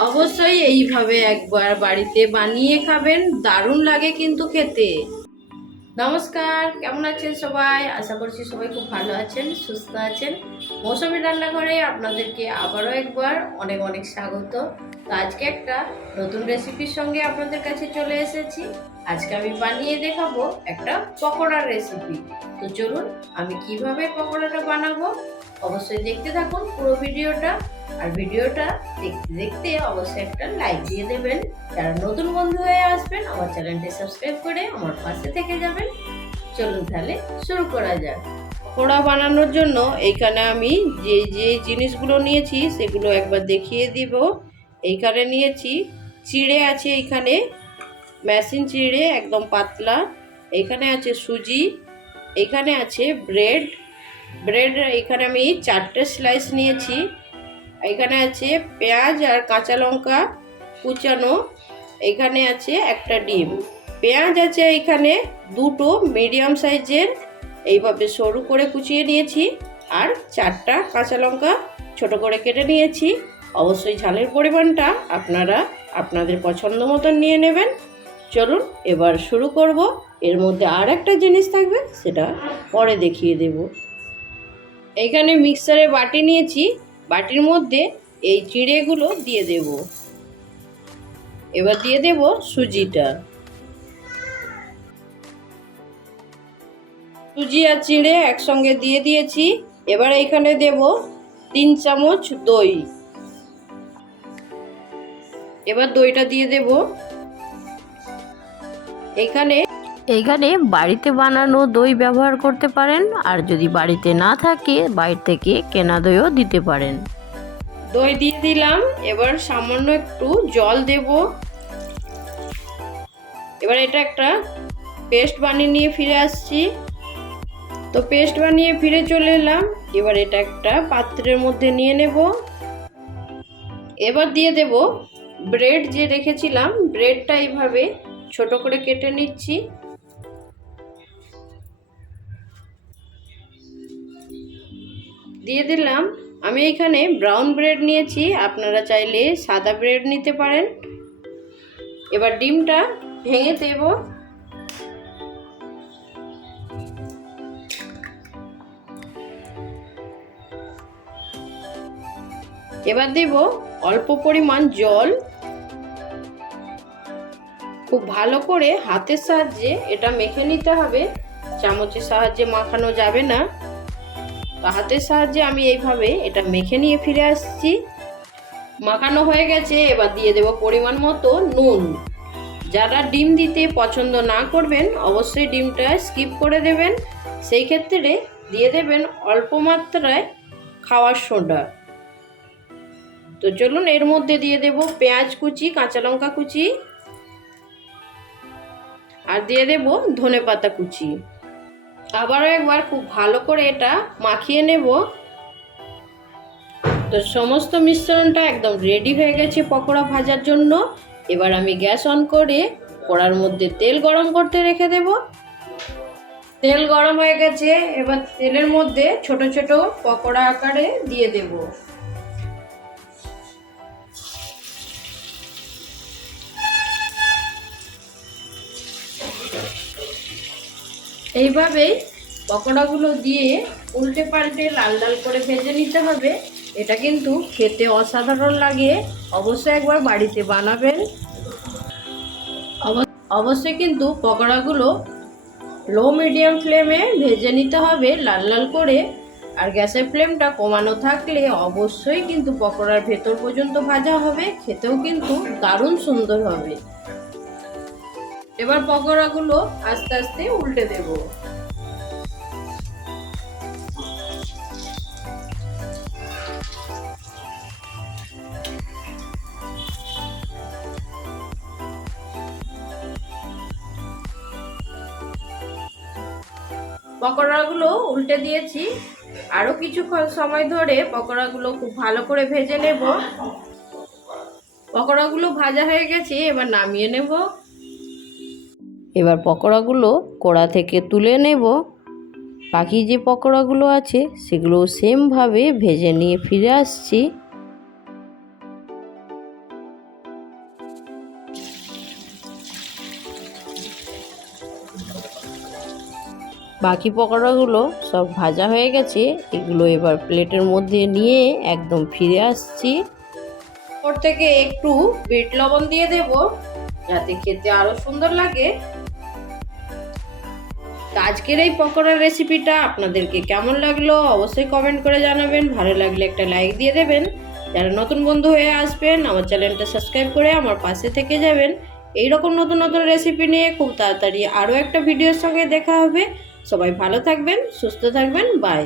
অবশ্যই এইভাবে একবার বাড়িতে বানিয়ে খাবেন, দারুণ লাগে কিন্তু খেতে। নমস্কার, কেমন আছেন সবাই? আশা করছি সবাই খুব ভালো আছেন, সুস্থ আছেন। মৌসুমি রান্নাঘরে আপনাদেরকে আবারও একবার অনেক অনেক স্বাগত। তো আজকে একটা নতুন রেসিপির সঙ্গে আপনাদের কাছে চলে এসেছি। আজকে আমি বানিয়ে দেখাবো একটা পকোড়ার রেসিপি তো চলুন, আমি কীভাবে পকোড়াটা বানাবো অবশ্যই দেখতে থাকুন পুরো ভিডিওটা। আর ভিডিওটা দেখতে দেখতে অবশ্যই একটা লাইক দিয়ে দেবেন। যারা নতুন বন্ধু হয়ে আসবেন, আমার চ্যানেলটি সাবস্ক্রাইব করে আমার পাশে থেকে যাবেন। চলুন তাহলে শুরু করা যাক। পোড়া বানানোর জন্য এইখানে আমি যে যে জিনিসগুলো নিয়েছি, সেগুলো একবার দেখিয়ে দিব। এইখানে নিয়েছি, চিড়ে আছে এইখানে মেশিন চিড়ে একদম পাতলা। এখানে আছে সুজি, এখানে আছে ব্রেড। ব্রেড এখানে আমি চারটে স্লাইস নিয়েছি। এখানে আছে পেঁয়াজ আর কাঁচা লঙ্কা কুচানো। এখানে আছে একটা ডিম। পেঁয়াজ আছে এখানে দুটো মিডিয়াম সাইজের এইভাবে সরু করে কুচিয়ে নিয়েছি আর চারটা কাঁচা লঙ্কা ছোট করে কেটে নিয়েছি। অবশ্যই ঝালের পরিমাণটা আপনারা আপনাদের পছন্দ মতন নিয়ে নেবেন। চলুন এবার শুরু করব। এর মধ্যে আর একটা জিনিস থাকবে, সেটা পরে দেখিয়ে দেব। এখানে মিক্সারে বাটি নিয়েছি, বাটির মধ্যে এই চিড়েগুলো দিয়ে দেব। এবার দিয়ে দেব সুজিটা। সুজি আর চিড়ে একসঙ্গে দিয়ে দিয়েছি। এবার এখানে দেব তিন চামচ দই। এবার দইটা দিয়ে দেব। এখানে এইখানে বাড়িতে বানানো দই ব্যবহার করতে পারেন আর যদি বাড়িতে না থাকে বাইরে থেকে কেনা দইও দিতে পারেন। দই দিয়ে দিলাম এবার সামান্য একটু জল দেব। এবার এটা একটা পেস্ট বানিয়ে নিয়ে ফিরে আসছি। তো পেস্ট বানিয়ে ফিরে চলে এলাম এবার এটা একটা পাত্রের মধ্যে নিয়ে নেব। এবার দিয়ে দেব ব্রেড যে রেখেছিলাম ব্রেডটা এইভাবে ছোট করে কেটে নিচ্ছি। দিয়ে দিলাম। আমি এখানে ব্রাউন ব্রেড নিয়েছি। আপনারা চাইলে সাদা ব্রেড নিতে পারেন। এবার ডিমটা ভেঙে দেব। এবার দেব অল্প পরিমাণ জল। খুব ভালো করে হাতের সাহায্যে এটা মেখে নিতে হবে। চামচের সাহায্যে মাখানো যাবে না। তো হাতের সাহায্যে আমি এইভাবে এটা মেখে নিয়ে ফিরে আসছি। মাখানো হয়ে গেছে, এবার দিয়ে দেব পরিমাণ মতো নুন। যারা ডিম দিতে পছন্দ না করবেন, অবশ্যই ডিমটা স্কিপ করে দেবেন। সেই ক্ষেত্রে দিয়ে দেবেন অল্প মাত্রায় খাওয়ার সোডা। তো চলুন এর মধ্যে দিয়ে দেব পেঁয়াজ কুচি, কাঁচা লঙ্কা কুচি। আর দিয়ে দেব ধনে পাতা কুচি। আবারও একবার খুব ভালো করে এটা মাখিয়ে নেব। তো সমস্ত মিশ্রণটা একদম রেডি হয়ে গেছে পকোড়া ভাজার জন্য। এবার আমি গ্যাস অন করে কড়ার মধ্যে তেল গরম করতে রেখে দেব। তেল গরম হয়ে গেছে, এবার তেলের মধ্যে ছোট ছোট পকোড়া আকারে দিয়ে দেব। এইভাবেই পকোড়াগুলো দিয়ে উল্টে পাল্টে লাল লাল করে ভেজে নিতে হবে। এটা কিন্তু খেতে অসাধারণ লাগে। অবশ্যই একবার বাড়িতে বানাবেন। অবশ্যই কিন্তু পকোড়াগুলো লো মিডিয়াম ফ্লেমে ভেজে নিতে হবে লাল লাল করে। আর গ্যাসের ফ্লেমটা কমানো থাকলে অবশ্যই কিন্তু পকোড়ার ভেতর পর্যন্ত ভাজা হবে। খেতেও কিন্তু দারুণ সুন্দর হবে। এবার পকোড়াগুলো আস্তে আস্তে উল্টে দেব। পকোড়াগুলো উল্টে দিয়েছি। আরও কিছুক্ষণ সময় ধরে পকোড়াগুলো খুব ভালো করে ভেজে নেব। পকোড়াগুলো ভাজা হয়ে গেছে, এবার নামিয়ে নেব। এবার পকোড়াগুলো কড়া থেকে তুলে নেব। বাকি যে পকোড়াগুলো আছে সেগুলো সেমভাবে ভেজে নিয়ে ফিরে আসছি। বাকি পকোড়াগুলো সব ভাজা হয়ে গেছে, এগুলো এবার প্লেটের মধ্যে নিয়ে একদম ফিরে আসছি। ওর থেকে একটু বেট লবণ দিয়ে দেবো। যাতে খেতে আরও সুন্দর লাগে। আজকের এই পকোড়ার রেসিপিটা আপনাদেরকে কেমন লাগল অবশ্যই কমেন্ট করে জানাবেন। ভালো লাগলে একটা লাইক দিয়ে দেবেন। যারা নতুন বন্ধু হয়ে আসবেন, আমার চ্যানেলটা সাবস্ক্রাইব করে আমার পাশে থেকে যাবেন। এই রকম নতুন নতুন রেসিপি নিয়ে খুব তাড়াতাড়ি আরও একটা ভিডিওর সঙ্গে দেখা হবে। সবাই ভালো থাকবেন, সুস্থ থাকবেন বাই